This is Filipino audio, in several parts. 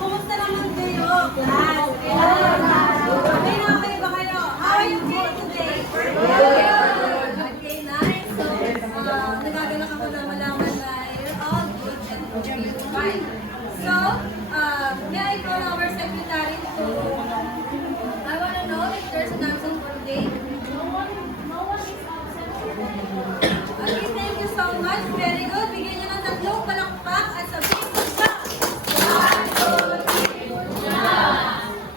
Kumusta naman kayo, class? Okay na okay ba kayo? How are you feeling today? Okay, nice. So, nagagalak ako na malaman na you're all good and you're fine. So, may I call our secretary to, I want to know if there's an absent for today. No one is absent. Okay, thank you so much. Very good. Bigyan niyo ng tatlong palakpak at sabihin ko siya.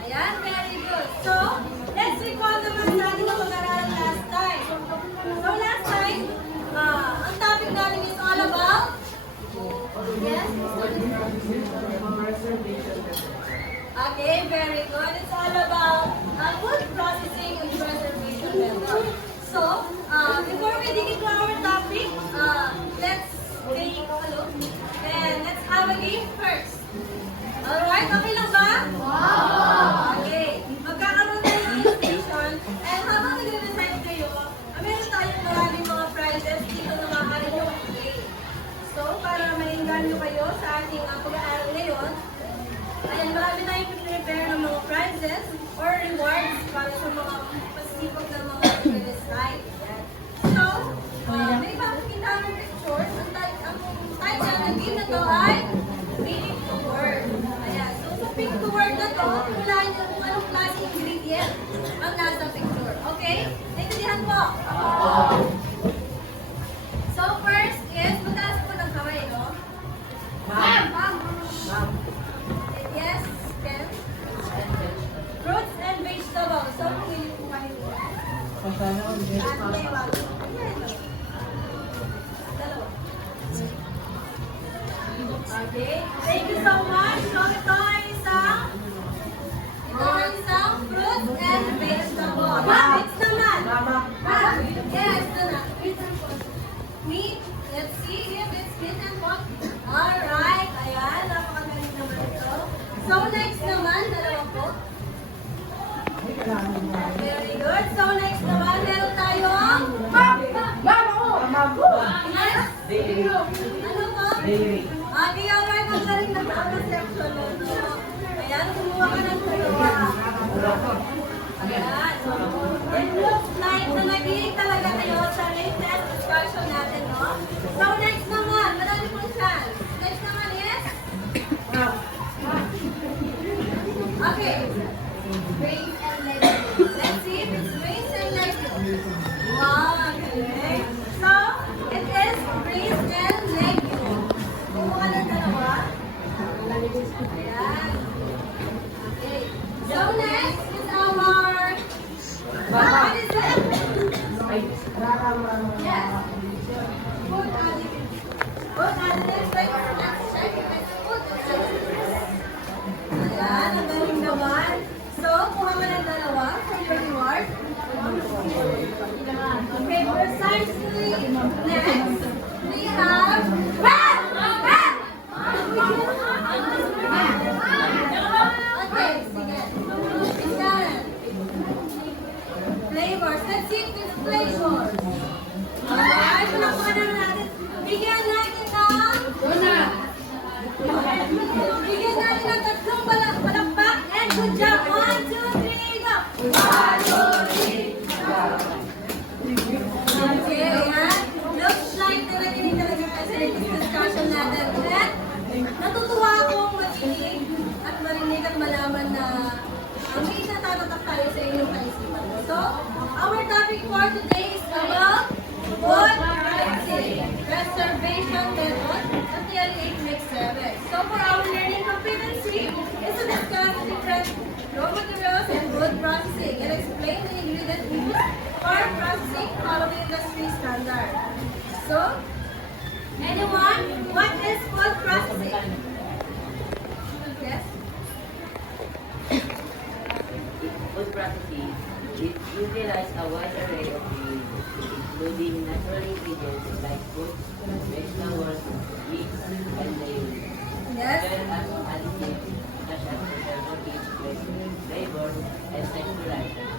Ayan, very good. So, let's recall naman sa ating pag-aralan last time. So, last time, ang topic natin is all about, yes? Okay, very good. It's all about food processing and preservation method. So, before we dig into our topic, let's take a look and let's have a game first. Alright, okay lang ba? Wow! Okay, magkakaroon tayo ng station and habang nag-recite kayo, meron tayong maraming mga prizes dito na maaari nyo i-play. So, para mainggan nyo kayo sa ating pag-aaral ngayon, ayan, marami tayong prepare ng mga prizes or rewards para sa mga pasipag na mga nag-recite. So, may papakita ng pictures. Ang title ng game na to ay Pink to Word. Ayan. So, sa Pink to Word na to, hulaan nyo kung anong klaseng ingredient ang nasa picture. Okay? Naintindihan po? So, first is, mataas po ng kamay, no? Ma'am. Yes, Ken? Fruits and vegetables. So, kung hindi po kayo. Dalawa. Okay. Thank you so much. So, ito ay isang fruits and vegetables. Next naman. Yes, ito na. Meat. Let's see if it's meat and pork. Alright. Ayan. Napakagaling naman ito. So, next naman. Dalawa po. Very good. So, next naman. Meron tayong yes? Ano po? Okay, alright. Ang galing na ang section mo. Ayan, kumuha ka ng dalawa. Ayan. It looks like na nag-iig talaga kayo sa latest discussion natin, no? So, next naman. Madali po siya. Next naman is? Okay. Grains and legumes. Let's see if it's grains and legumes. Wow, okay. So, it is grains and legumes. Kumuha ng dalawa. Ayan. Okay. So, next is our... What is it? Yes. Food additives. Food additives. Let's check if it's food additives. Ayan, ang galing naman. So, kuha ka ng dalawa for your reward. Okay, precisely. Next, we have... Okay, sige. Isang. Flavors. Let's see if it's flavors. Alright, palakuan na natin. Bigyan natin ng... Bigyan natin ng tatlong palakpak and good job. 1, 2, 3, go! 1, 2, 3, go! Okay, ayan. Looks like narinig talaga kasi yung discussion natin. And natutuwa akong makinig at marinig at malaman na may natatatak tayo sa inyong kaisipan. So, our topic for today is about food preservation method until 8 makes 7. So, for our learning competency is to discuss the different raw materials and food processing and explain the ingredients used for processing following industry standard. So, anyone, what is food processing? Yes? Food processing, it utilizes a wide array of ingredients, including natural ingredients like fruits, vegetables, meats, and dairy. Yes? As well as additives such as preservatives, flavors, and texturizers.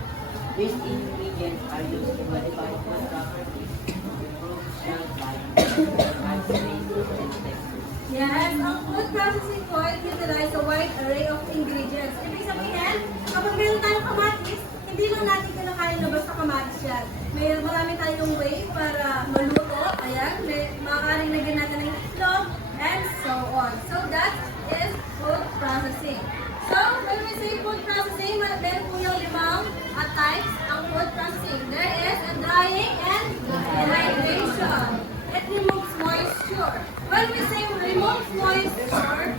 These ingredients are used to modify food properties, improve shelf life, enhance taste, and texture. Yes, Yes, ang food processing point utilize a wide array of ingredients. Ibig sabihin, kapag meron tayong kamatis, hindi lang natin kinakain na basta kamatis yan. May marami tayong way para maluto. Ayan, may maaaring lagyan natin ng itlog, and so on. So that is food processing. So, when we say food processing, meron po yung limang types ang food processing. There is a drying and dehydration. It removes moisture. When we say removes moisture,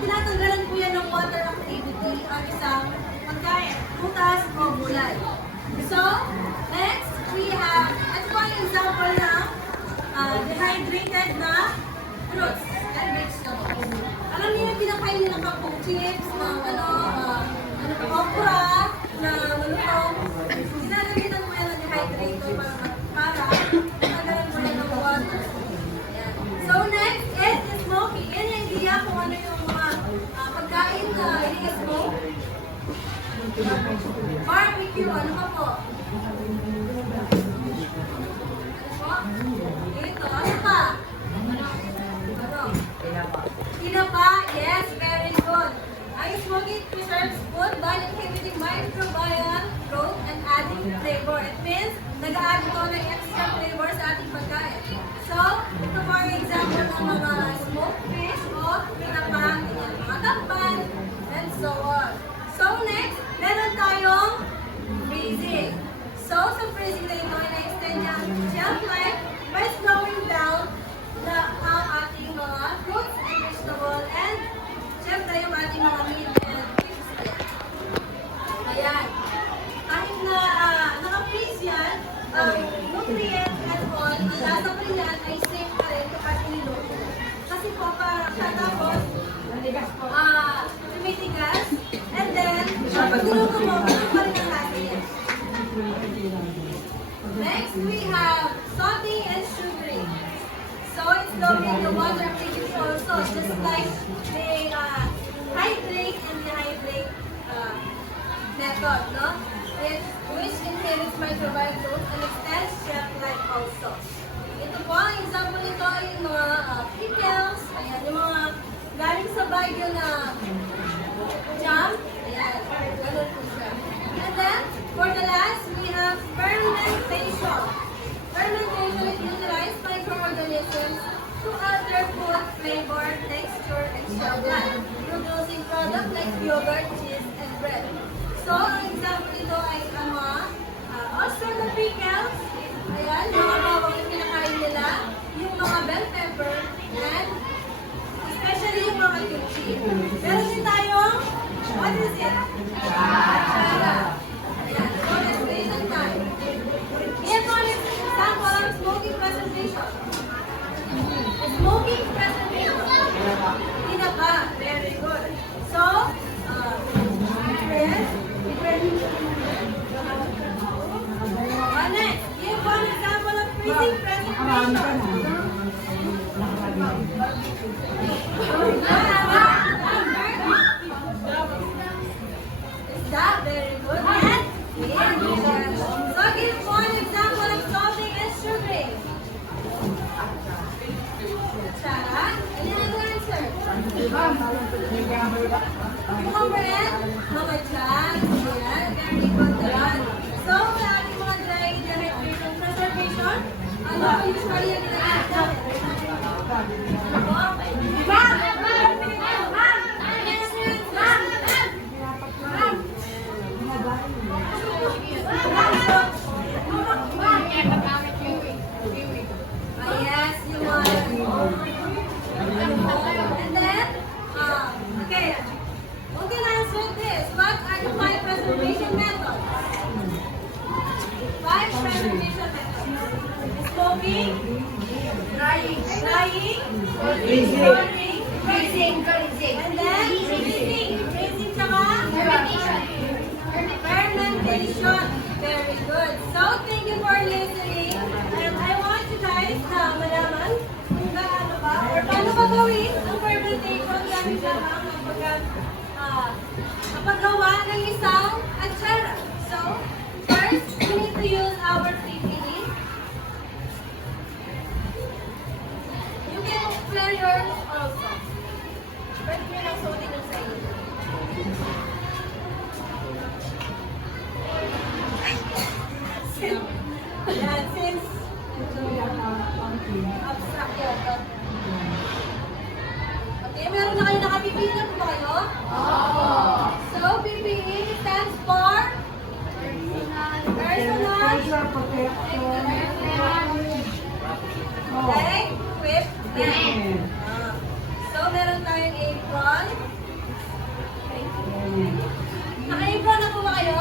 tinatanggalan po yan ng water activity ang isang pagkain, butas o gulay. So, next, we have, ito po ang example ng dehydrated na fruits and vegetables. Alam niyo yung pinakain nila kapong chips, okra, na malutong. Sinagamitan mo yan ng dehydrator para matagalan mo yan ng water. Ayan. So next is smoking. Yan yung idea kung ano yung mga pagkain na ini-smoke. Barbecue, ano pa po? Ito, ano pa? Tinapa, yes, very good. Ang smoking preserves food by inhibiting microbial growth and adding flavor. It means nag-add ito ng extra flavor sa ating pagkain. So, ito for example ng mga smoked fish o tinapa, mga tamban, and so on. So next, meron tayong freezing. So, sa freezing na ito, ina-extend niya ang shelf life by slowing down ang ating mga fruits and vegetables and syempre yung ating mga meat and fish. Ayan. Kahit na naka-freeze yan, nutrient and all, ang lasa pa rin yan ay safe pa rin kapag iniluto. Kasi po parang siya tapos tumitigas and then pag niluto mo, ano pa rin ang lasa yan. Next, we have salting and sugaring. So it's lowering the water activity also, just like the hydrate and dehydrate method, no? Which inhibits microbial growth and extends shelf life also. Ito po, ang example nito ay yung mga pickles, ayan, yung mga galing sa Baguio na jam, ayan, ganun po siya. And then, for the last, we have fermentation. Fermentation is utilized by microorganisms to alter food flavor, texture, and shelf life, producing products like yogurt, cheese, and bread. So, ang example nito ay ang mga Australian pickles, ayan, mga bawang na kinakain nila, yung mga bell pepper, and especially yung mga kimchi. Meron din tayong, what is it? Achara. Ayan, so let's wait on time. Ito ang example ng smoking presentation. Smoking presentation. Tinapa. Very good. So, yes. Next, give one example of freezing presentation. Is that very good? And so give one example of salting and sugaring. Sarah, any other answer? Cucumber and mga chan. Ayan, very good. So, sa ating mga dry dehydration preservation, ano ang usually ang ginagawa? Yes, you want. And then, okay. Who can answer this? What are the 5 preservation methods? 5 preservation methods. Smoking, drying, freezing, and then freezing tsaka fermentation. Very good. So, thank you for listening. And I want you guys na malaman kung gaano ba or paano ba gawin ang fermentation gamit lamang ang paggawa ng isang achara. So, first, we need to use our PPE. You can yours also. Pwede nyo lang suotin yung sa inyo. Ayan, since abstract yun. Okay, meron na kayo nakapipili na po ba kayo? So, PPE stands for personal okay, equipment. So, meron tayong apron. Naka-apron na po ba kayo?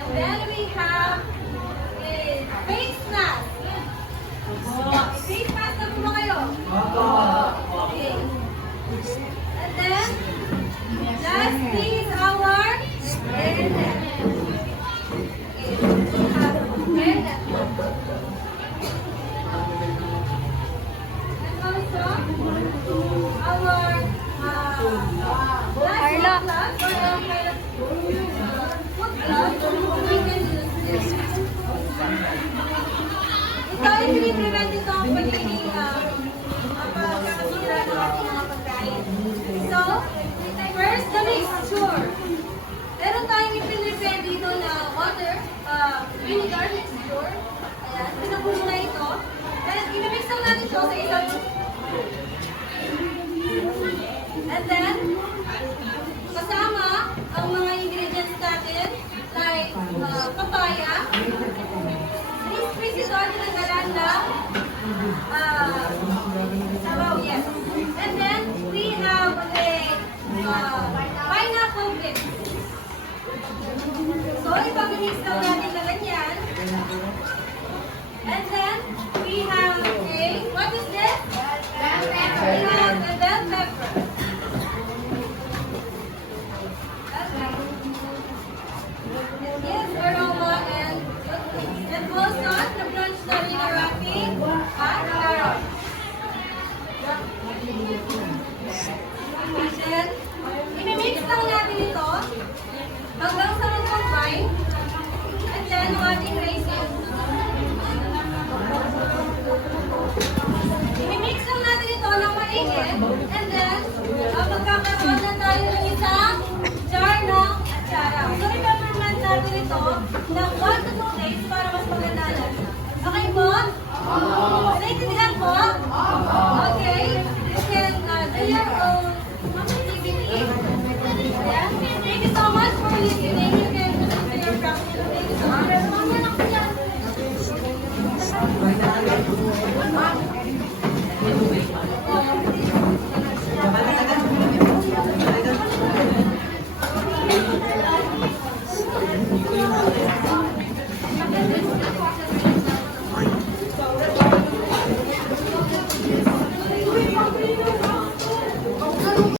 And then we have a face mask. Face mask na po ba kayo? Okay. And then, lastly is our hairnet. Okay, we have hairnet. And also, our Carla. Foot glove. We can use this. Ito ay piniprevent ito ang pagiging pagkakasira ng ating mga pagkain. So, first, the mixture. Meron tayong ipinrepare dito na water, vinegar mixture. Ayan, pinapuno na ito. Then, inamix lang natin ito sa isang and then, kasama ang mga ingredients natin like papaya, crispy ito, tinanggalan lang, sabaw, yes. And then, we have a pineapple whip. So, ipag-mix lang natin na ganyan.